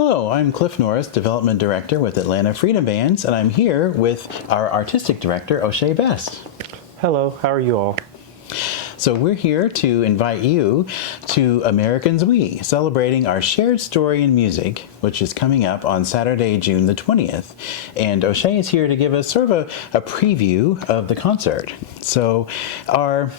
Hello, I'm Cliff Norris, Development Director with Atlanta Freedom Bands, and I'm here with our Artistic Director, O'Shea Best. Hello, how are you all? So we're here to invite you to Americans We, celebrating our shared story in music, which is coming up on Saturday, June the 20th. And O'Shea is here to give us sort of a preview of the concert. So our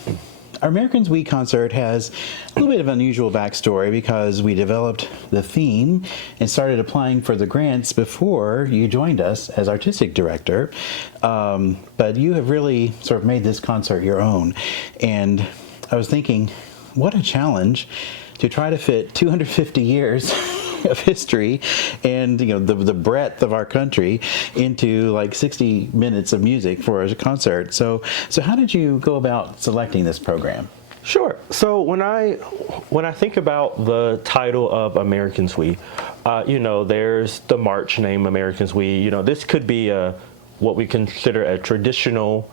Americans We concert has a little bit of an unusual backstory because we developed the theme and started applying for the grants before you joined us as artistic director. But you have really sort of made this concert your own. And I was thinking, what a challenge to try to fit 250 years of history and the breadth of our country into like 60 minutes of music for a concert. So how did you go about selecting this program? Sure. So when I think about the title of Americans We, there's the march name Americans We. This could be what we consider a traditional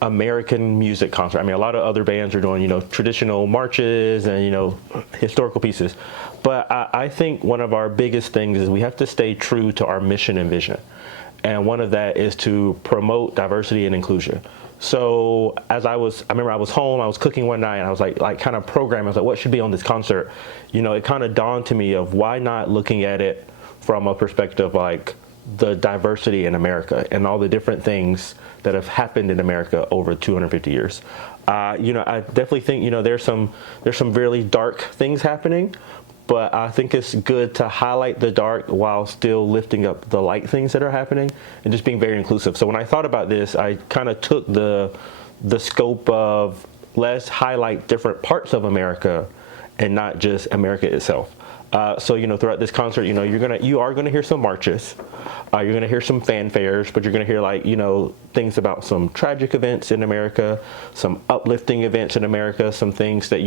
American music concert. I mean, a lot of other bands are doing, traditional marches and, historical pieces. But I think one of our biggest things is we have to stay true to our mission and vision. And one of that is to promote diversity and inclusion. So I remember I was home, I was cooking one night, and I was like kind of programming. I was like, what should be on this concert? It kind of dawned to me of why not looking at it from a perspective like the diversity in America and all the different things that have happened in America over 250 years. I definitely think, there's some really dark things happening, but I think it's good to highlight the dark while still lifting up the light things that are happening and just being very inclusive. So when I thought about this, I kind of took the scope of let's highlight different parts of America and not just America itself. Throughout this concert, you are gonna hear some marches, you're gonna hear some fanfares, but you're gonna hear things about some tragic events in America, some uplifting events in America, some things that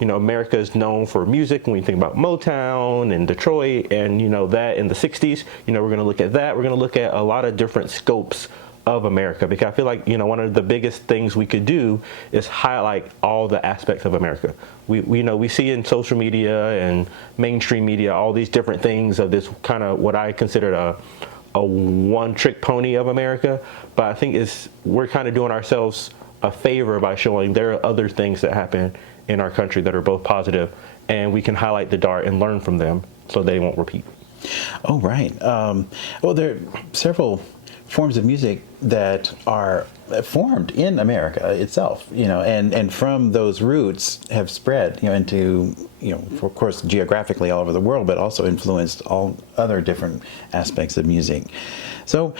America is known for music. When you think about Motown and Detroit and that in the '60s, we're gonna look at that. We're gonna look at a lot of different scopes of America, because I feel like one of the biggest things we could do is highlight all the aspects of America. We see in social media and mainstream media all these different things of this kind of what I consider a one-trick pony of America, but I think we're kind of doing ourselves a favor by showing there are other things that happen in our country that are both positive, and we can highlight the dark and learn from them so they won't repeat. Oh, right. Well, there are several forms of music that are formed in America itself, and from those roots have spread, into, of course, geographically all over the world, but also influenced all other different aspects of music. So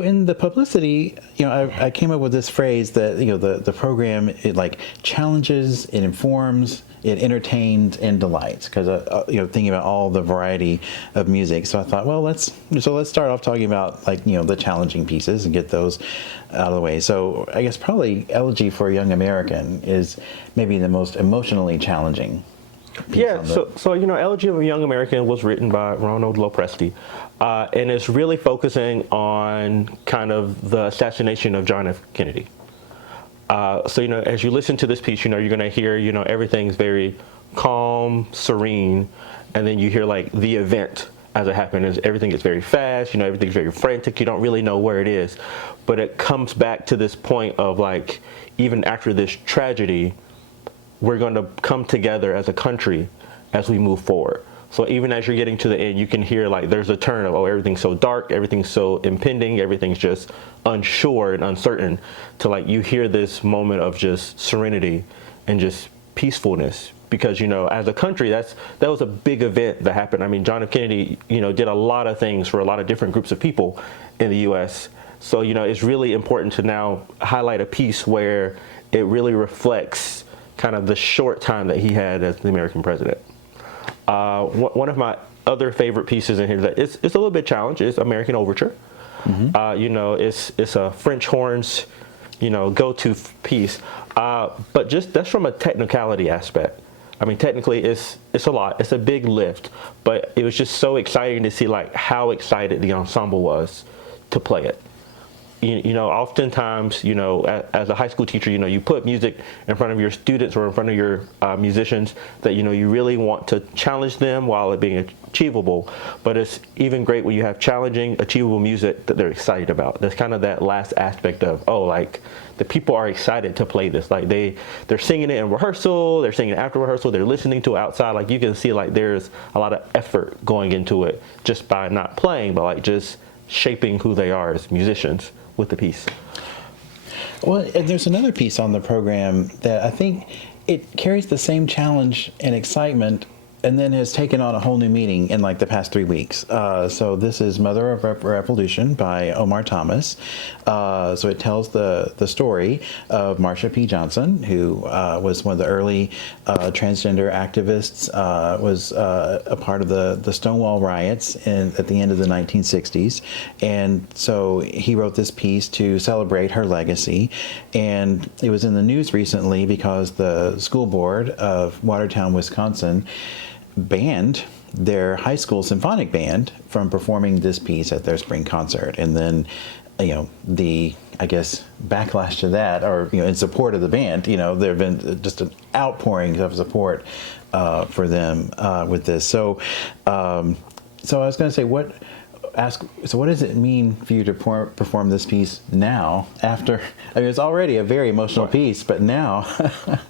in the publicity, I came up with this phrase that, the program, it challenges, it informs, it entertains and delights, because thinking about all the variety of music. So I thought, well, let's start off talking about the challenging pieces and get those out of the way. So I guess probably Elegy for a Young American is maybe the most emotionally challenging piece. Yeah, so Elegy of a Young American was written by Ronald Lopresti, and it's really focusing on kind of the assassination of John F. Kennedy. As you listen to this piece, you're going to hear, everything's very calm, serene, and then you hear the event as it happened. Everything is very fast, everything's very frantic. You don't really know where it is, but it comes back to this point of even after this tragedy, we're going to come together as a country as we move forward. So even as you're getting to the end, you can hear there's a turn of, everything's so dark, everything's so impending, everything's just unsure and uncertain, to you hear this moment of just serenity and just peacefulness. Because, as a country, that was a big event that happened. I mean, John F. Kennedy, did a lot of things for a lot of different groups of people in the U.S. So, it's really important to now highlight a piece where it really reflects kind of the short time that he had as the American president. One of my other favorite pieces in here that it's a little bit challenging is American Overture. Mm-hmm. It's a French horns, go-to piece. But just that's from a technicality aspect. I mean, technically, it's a lot. It's a big lift. But it was just so exciting to see how excited the ensemble was to play it. oftentimes, as a high school teacher, you put music in front of your students or in front of your musicians that, you really want to challenge them while it being achievable. But it's even great when you have challenging, achievable music that they're excited about. That's kind of that last aspect of, like, the people are excited to play this. Like, they're singing it in rehearsal, they're singing it after rehearsal, they're listening to it outside. Like, you can see, like, there's a lot of effort going into it just by not playing, but, like, just shaping who they are as musicians with the piece. Well, and there's another piece on the program that I think it carries the same challenge and excitement, and then has taken on a whole new meaning in like the past 3 weeks. So this is Mother of Revolution by Omar Thomas. So it tells the story of Marsha P. Johnson, who was one of the early transgender activists, was a part of the Stonewall riots at the end of the 1960s. And so he wrote this piece to celebrate her legacy. And it was in the news recently because the school board of Watertown, Wisconsin, banned their high school symphonic band from performing this piece at their spring concert. And then, the, I guess, backlash to that, or, in support of the band, there have been just an outpouring of support for them with this. So I was going to say, what does it mean for you to perform this piece now after, it's already a very emotional piece, but now?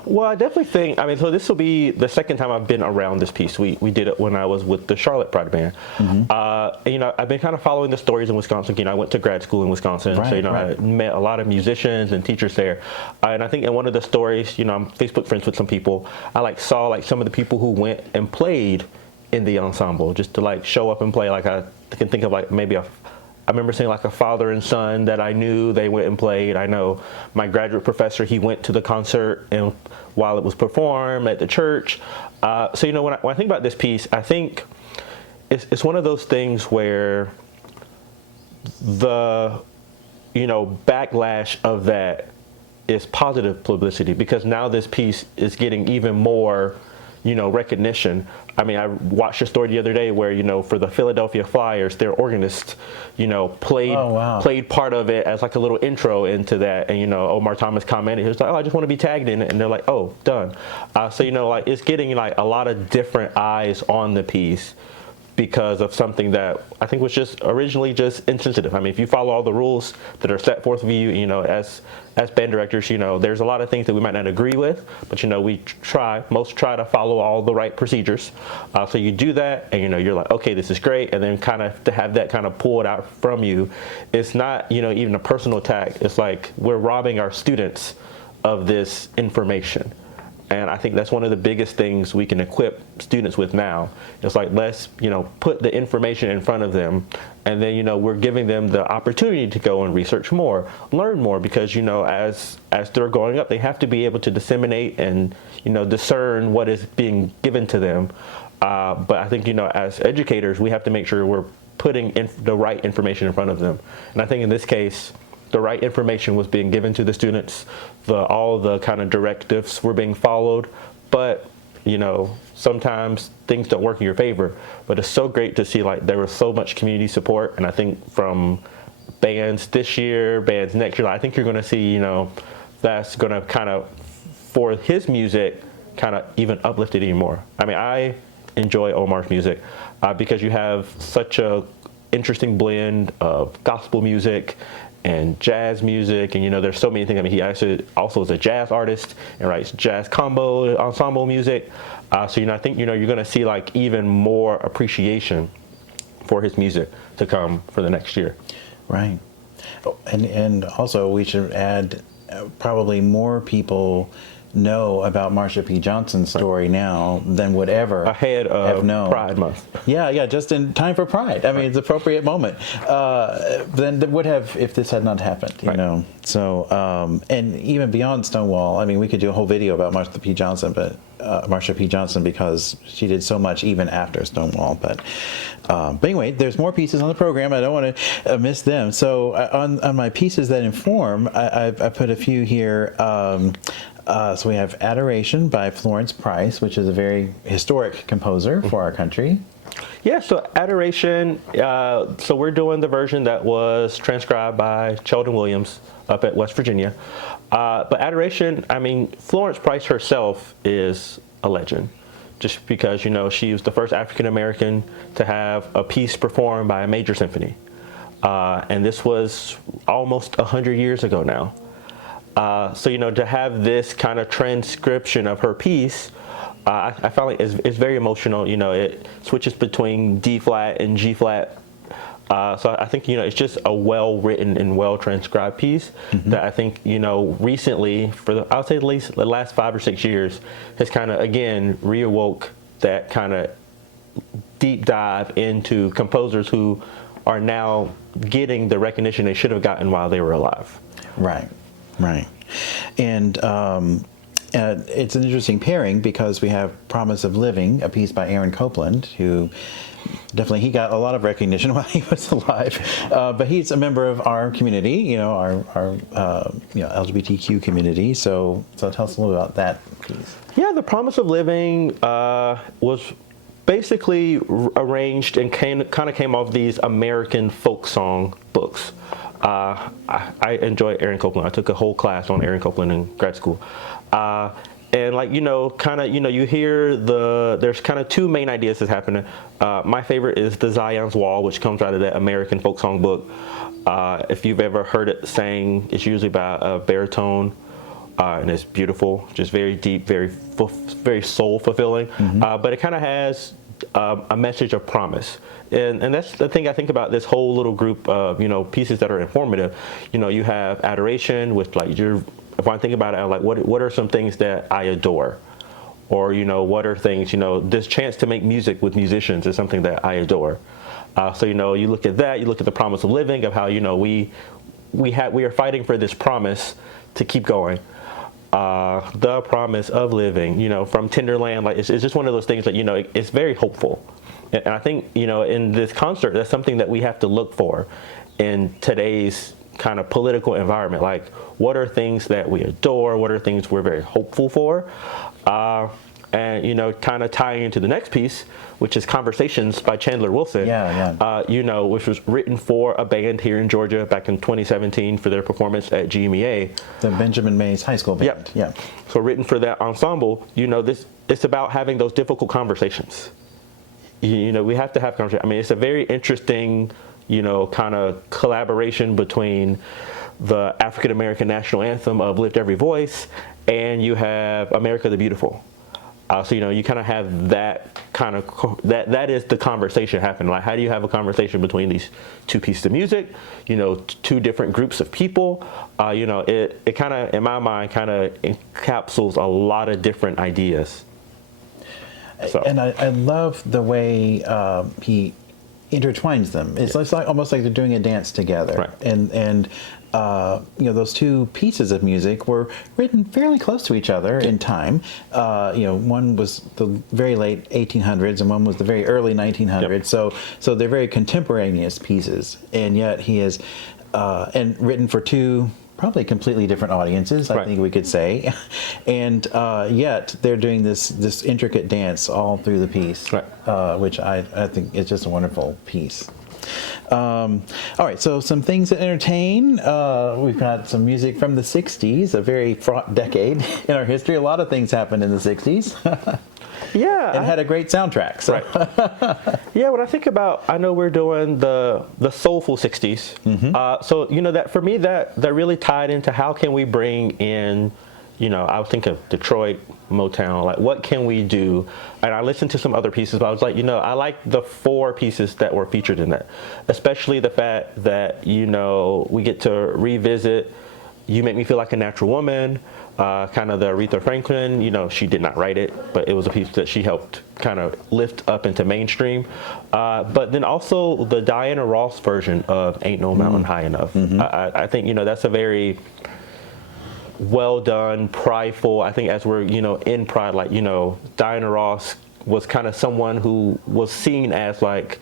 Well, I definitely think, so this will be the second time I've been around this piece. We did it when I was with the Charlotte Pride Band. Mm-hmm. I've been kind of following the stories in Wisconsin. I went to grad school in Wisconsin, right, so, I met a lot of musicians and teachers there. And I think in one of the stories, I'm Facebook friends with some people. I saw some of the people who went and played in the ensemble just to show up and play. I can think of maybe I remember seeing a father and son that I knew, they went and played. I know my graduate professor, he went to the concert and while it was performed at the church. So when I think about this piece, I think it's one of those things where the backlash of that is positive publicity, because now this piece is getting even more recognition. I watched a story the other day where, for the Philadelphia Flyers, their organist, played part of it as a little intro into that. And, Omar Thomas commented, he was like, I just want to be tagged in it. And they're like, oh, done. So, it's getting a lot of different eyes on the piece because of something that I think was just originally just insensitive. If you follow all the rules that are set forth for you, as band directors, there's a lot of things that we might not agree with, but most try to follow all the right procedures. So you do that, and you're like, okay, this is great, and then kind of to have that kind of pulled out from you, it's not even a personal attack. It's like we're robbing our students of this information. And I think that's one of the biggest things we can equip students with now. It's let's, put the information in front of them, and then, we're giving them the opportunity to go and research more, learn more, because, as they're growing up, they have to be able to disseminate and, discern what is being given to them. But I think, as educators, we have to make sure we're putting the right information in front of them. And I think in this case, the right information was being given to the students. All the kind of directives were being followed. But, sometimes things don't work in your favor. But it's so great to see there was so much community support. And I think from bands this year, bands next year, I think you're going to see, that's going to kind of, for his music, kind of even uplift it even more. I enjoy Omar's music because you have such a interesting blend of gospel music and jazz music, and there's so many things. He actually also is a jazz artist and writes jazz combo ensemble music. So I think you're going to see even more appreciation for his music to come for the next year. Right. And also we should add probably more people know about Marsha P. Johnson's story now than would ever ahead of have known. Pride Month. Yeah, just in time for Pride. It's appropriate moment. Than would have if this had not happened, you know. So, and even beyond Stonewall, we could do a whole video about Marsha P. Johnson, because she did so much even after Stonewall. But anyway, there's more pieces on the program. I don't want to miss them. So on my pieces that inform, I put a few here. So we have Adoration by Florence Price, which is a very historic composer for our country. Yeah, so Adoration, so we're doing the version that was transcribed by Sheldon Williams up at West Virginia. But Adoration, I mean, Florence Price herself is a legend. Just because, she was the first African American to have a piece performed by a major symphony. And this was almost 100 years ago now. So, to have this kind of transcription of her piece, I found like it's very emotional. It switches between D flat and G flat. So I think, it's just a well-written and well-transcribed piece that I think, recently, I would say at least the last 5 or 6 years, has kind of, again, reawoke that kind of deep dive into composers who are now getting the recognition they should have gotten while they were alive. Right. And it's an interesting pairing because we have Promise of Living, a piece by Aaron Copland, who definitely he got a lot of recognition while he was alive. But he's a member of our community, our LGBTQ community. So tell us a little about that piece. Yeah, The Promise of Living was basically arranged and kind of came off these American folk song books. I enjoy Aaron Copland. I took a whole class on Aaron Copland in grad school. And you hear there's kind of two main ideas that's happening. My favorite is the Zion's Wall, which comes out of that American folk song book. If you've ever heard it sang, it's usually by a baritone, and it's beautiful, just very deep, very soul fulfilling. But it kind of has a message of promise. And that's the thing I think about this whole little group of, pieces that are informative. You have Adoration, which if I think about it, I'm like, what are some things that I adore? Or, what are things, this chance to make music with musicians is something that I adore. So, you look at that, you look at The Promise of Living, of how, we are fighting for this promise to keep going. The Promise of Living, from Tenderland, it's just one of those things that, it's very hopeful. And I think, in this concert, that's something that we have to look for in today's kind of political environment. Like, what are things that we adore? What are things we're very hopeful for? And, kind of tying into the next piece, which is Conversations by Chandler Wilson. Which was written for a band here in Georgia back in 2017 for their performance at GMEA. The Benjamin Mays High School band. Yeah. So written for that ensemble, it's about having those difficult conversations. We have to have conversations. I mean, it's a very interesting, kind of collaboration between the African American national anthem of Lift Every Voice and you have America the Beautiful. So, you kind of have that kind of, that is the conversation happening. Like, how do you have a conversation between these two pieces of music, two different groups of people? It kind of, in my mind, kind of encapsulates a lot of different ideas. So. And I love the way he intertwines them. It's like almost like they're doing a dance together. Right. And those two pieces of music were written fairly close to each other in time. One was the very late 1800s and one was the very early 1900s. So they're very contemporaneous pieces, and yet he is and written for two probably completely different audiences, I think we could say, and yet they're doing this intricate dance all through the piece, which I think is just a wonderful piece. All right, so some things that entertain. We've got some music from the 60s, a very fraught decade in our history. A lot of things happened in the 60s. Yeah. And had a great soundtrack. So. Right. Yeah, when I think about, I know we're doing the soulful 60s. So, that for me, that really tied into how can we bring in, I would think of Detroit, Motown, like what can we do? And I listened to some other pieces, but I was like, I like the 4 pieces that were featured in that, especially the fact that, we get to revisit You Make Me Feel Like a Natural Woman, kind of the Aretha Franklin, she did not write it, but it was a piece that she helped kind of lift up into mainstream. But then also the Diana Ross version of Ain't No Mountain High Enough. I think, that's a very well done, prideful. I think as we're, in Pride, like, Diana Ross was kind of someone who was seen as like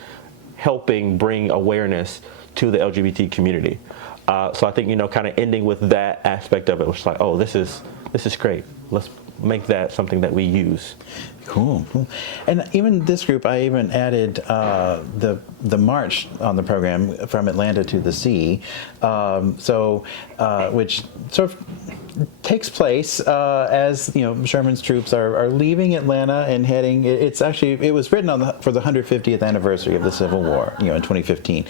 helping bring awareness to the LGBT community. So I think, kind of ending with that aspect of it, which is like, oh, this is this is great. Let's make that something that we use. Cool. And even this group, I even added the march on the program from Atlanta to the sea, which sort of takes place as Sherman's troops are leaving Atlanta and heading. It was written for the 150th anniversary of the Civil War, in 2015,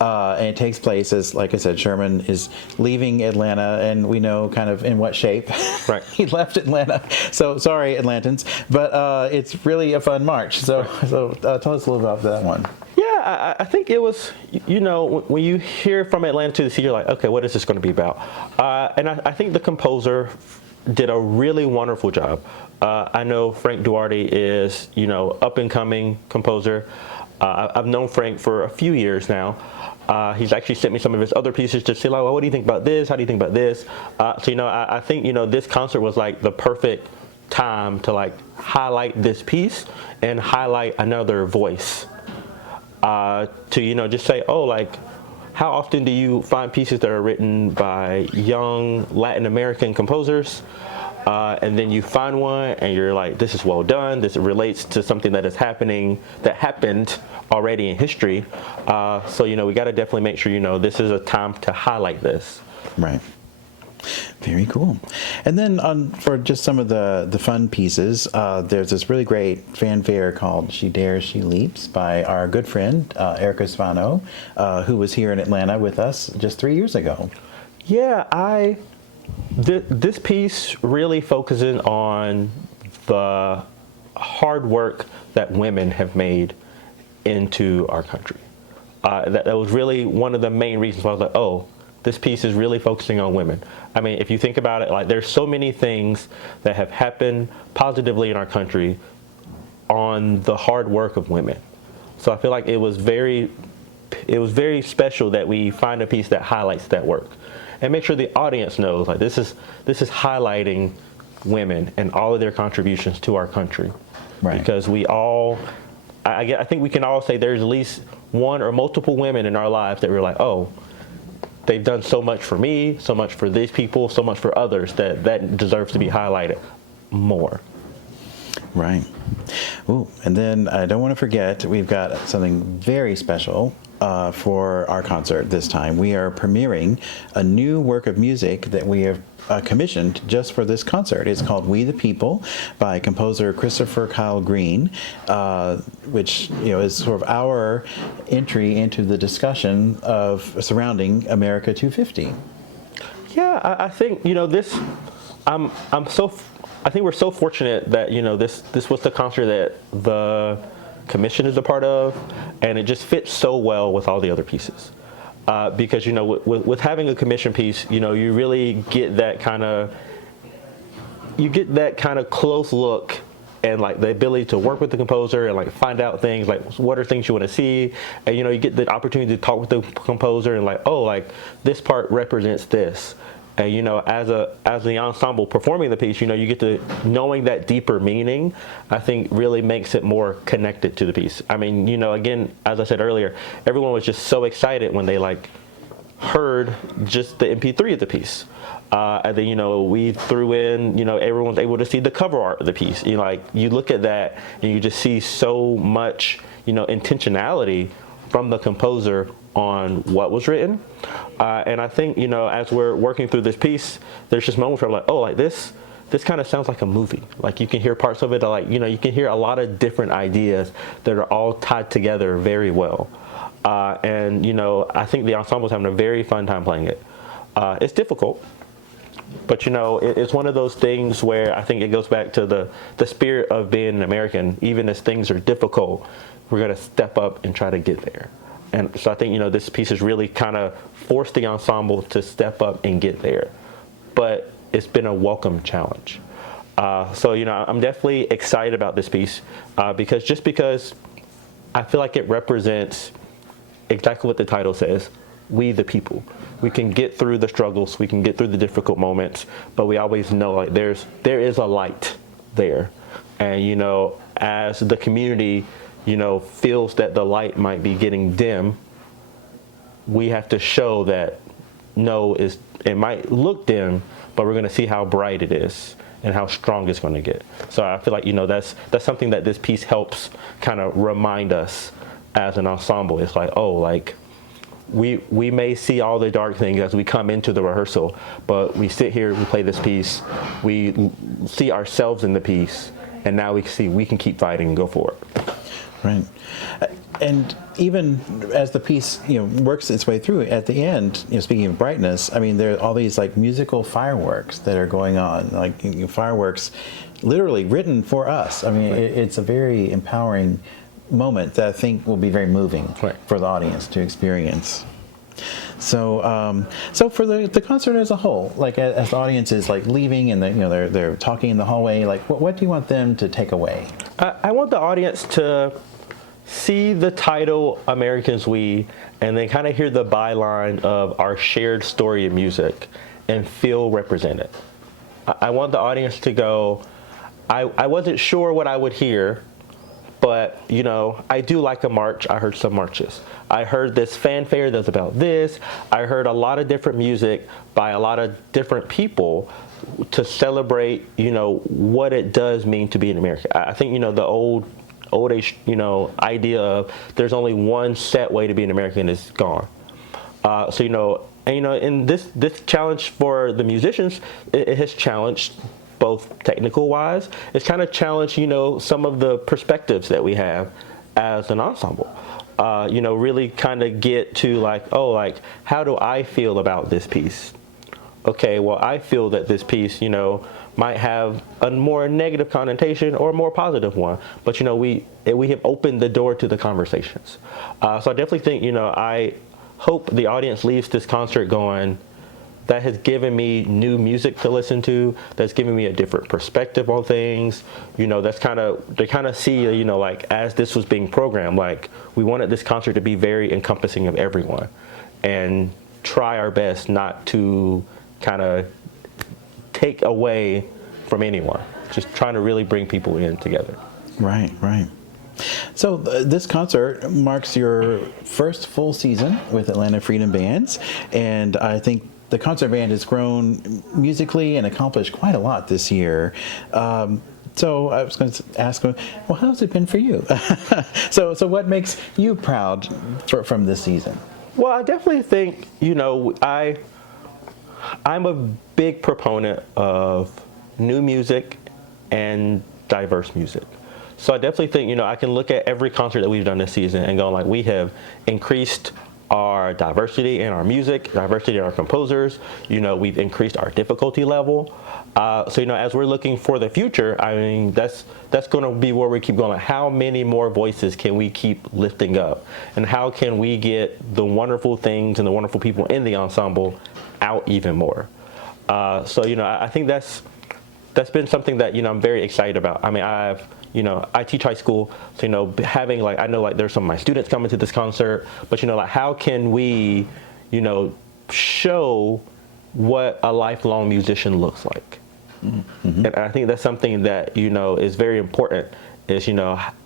and it takes place as, like I said, Sherman is leaving Atlanta, and we know kind of in what shape Right. he left Atlanta. So sorry, Atlantans, but it's really a fun march. So tell us a little about that one. Yeah, I think it was, when you hear from Atlanta to the sea, you're like, okay, what is this going to be about? And I think the composer did a really wonderful job. I know Frank Duarte is, up and coming composer. I've known Frank for a few years now. He's actually sent me some of his other pieces to say, like, well, what do you think about this? How do you think about this? I think, this concert was like the perfect time to like highlight this piece and highlight another voice. To just say, oh, like, how often do you find pieces that are written by young Latin American composers, and then you find one and you're like, this is well done, this relates to something that happened already in history. So we got to definitely make sure this is a time to highlight this. Right. Very cool. And then for just some of the fun pieces, there's this really great fanfare called She Dares, She Leaps by our good friend, Erica Svano, who was here in Atlanta with us just 3 years ago. Yeah, this piece really focuses on the hard work that women have made into our country. That was really one of the main reasons why I was like, oh, this piece is really focusing on women. I mean, if you think about it, like, there's so many things that have happened positively in our country on the hard work of women. So I feel like it was very special that we find a piece that highlights that work and make sure the audience knows, like, this is highlighting women and all of their contributions to our country. Right. Because I think we can all say there's at least one or multiple women in our lives that we're like, oh, they've done so much for me, so much for these people, so much for others that deserves to be highlighted more. Right. Ooh, and then I don't want to forget, we've got something very special for our concert this time. We are premiering a new work of music that we have commissioned just for this concert. It's called We the People by composer Christopher Kyle Green, which is sort of our entry into the discussion surrounding America 250. Yeah, I think this. I think we're so fortunate that this was the concert that the commission is a part of, and it just fits so well with all the other pieces. Because with having a commission piece, you really get that kind of close look and like the ability to work with the composer and like find out things like what are things you want to see, and you get the opportunity to talk with the composer and like, oh, like this part represents this. And as the ensemble performing the piece, you get to knowing that deeper meaning, I think really makes it more connected to the piece. I mean, again, as I said earlier, everyone was just so excited when they like heard just the MP3 of the piece. And then, we threw in, everyone's able to see the cover art of the piece. You look at that and you just see so much, intentionality from the composer on what was written. And I think, as we're working through this piece, there's just moments where I'm like, oh, like this kind of sounds like a movie. Like you can hear parts of it, like, you can hear a lot of different ideas that are all tied together very well. And, I think the ensemble's having a very fun time playing it. It's difficult, but, it's one of those things where I think it goes back to the spirit of being an American. Even as things are difficult, we're going to step up and try to get there. And so I think, this piece has really kind of forced the ensemble to step up and get there. But it's been a welcome challenge. So, I'm definitely excited about this piece because I feel like it represents exactly what the title says, we the people. We can get through the struggles, we can get through the difficult moments, but we always know like there is a light there. And, as the community feels that the light might be getting dim, we have to show that know it might look dim, but we're going to see how bright it is and how strong it's going to get. So I feel like, that's something that this piece helps kind of remind us as an ensemble. It's like, oh, like we may see all the dark things as we come into the rehearsal, but we sit here, we play this piece, we see ourselves in the piece, and now we can keep fighting and go forward. Right. And even as the piece, works its way through, at the end, speaking of brightness, I mean, there are all these like musical fireworks that are going on, like fireworks literally written for us. I mean, it's a very empowering moment that I think will be very moving for the audience to experience. So, so for the concert as a whole, like as the audience is like leaving and they're talking in the hallway, like what do you want them to take away? I want the audience to see the title Americans We, and then kind of hear the byline of our shared story in music and feel represented. I want the audience to go, I wasn't sure what I would hear, but I do like a march. I heard some marches. I heard this fanfare that's about this. I heard a lot of different music by a lot of different people to celebrate, what it does mean to be an American. I think, the old age, idea of there's only one set way to be an American is gone. So, in this challenge for the musicians, it has challenged both technical wise. It's kind of challenged, some of the perspectives that we have as an ensemble. Really kind of get to like, how do I feel about this piece? Okay, well, I feel that this piece, might have a more negative connotation or a more positive one, but we have opened the door to the conversations. So I definitely think, I hope the audience leaves this concert going, that has given me new music to listen to, that's given me a different perspective on things. That's they kind of see, like as this was being programmed, like we wanted this concert to be very encompassing of everyone and try our best not to kind of take away from anyone, just trying to really bring people in together. Right. So this concert marks your first full season with Atlanta Freedom Bands, and I think the concert band has grown musically and accomplished quite a lot this year. So I was going to ask, well, how's it been for you? So what makes you proud from this season? Well, I definitely think, I'm a big proponent of new music and diverse music. So I definitely think, I can look at every concert that we've done this season and go like, we have increased our diversity in our music, diversity in our composers. We've increased our difficulty level. So, as we're looking for the future, I mean, that's going to be where we keep going. Like, how many more voices can we keep lifting up? And how can we get the wonderful things and the wonderful people in the ensemble out even more? So, I think that's been something that, I'm very excited about. I mean, I teach high school, so, having I know there's some of my students coming to this concert, but, how can we, show what a lifelong musician looks like? Mm-hmm. And I think that's something that, is very important is,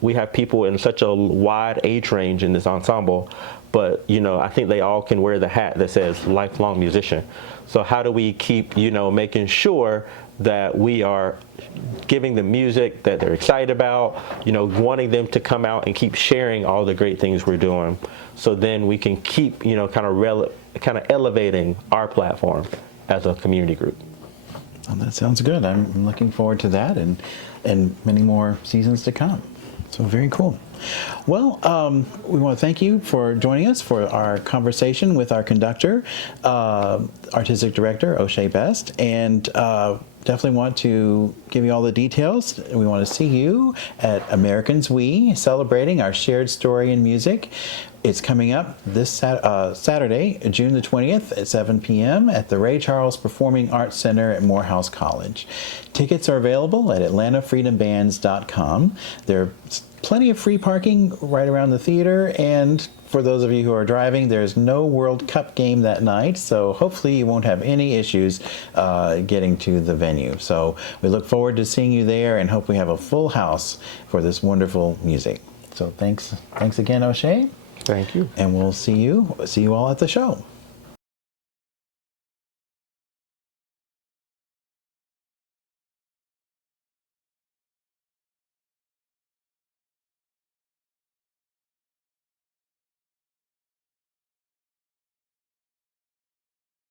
we have people in such a wide age range in this ensemble, but, I think they all can wear the hat that says lifelong musician. So how do we keep, making sure that we are giving them music that they're excited about, wanting them to come out and keep sharing all the great things we're doing. So then we can keep, kind of elevating our platform as a community group. Well, that sounds good. I'm looking forward to that and many more seasons to come. So very cool. Well, we want to thank you for joining us for our conversation with our conductor, artistic director, O'Shea Best, and definitely want to give you all the details. We want to see you at Americans We, celebrating our shared story in music. It's coming up this Saturday, June the 20th at 7 p.m. at the Ray Charles Performing Arts Center at Morehouse College. Tickets are available at atlantafreedombands.com. There's plenty of free parking right around the theater, and for those of you who are driving, there's no World Cup game that night, so hopefully you won't have any issues getting to the venue. So we look forward to seeing you there and hope we have a full house for this wonderful music. So thanks again, O'Shea. Thank you. And we'll see you all at the show.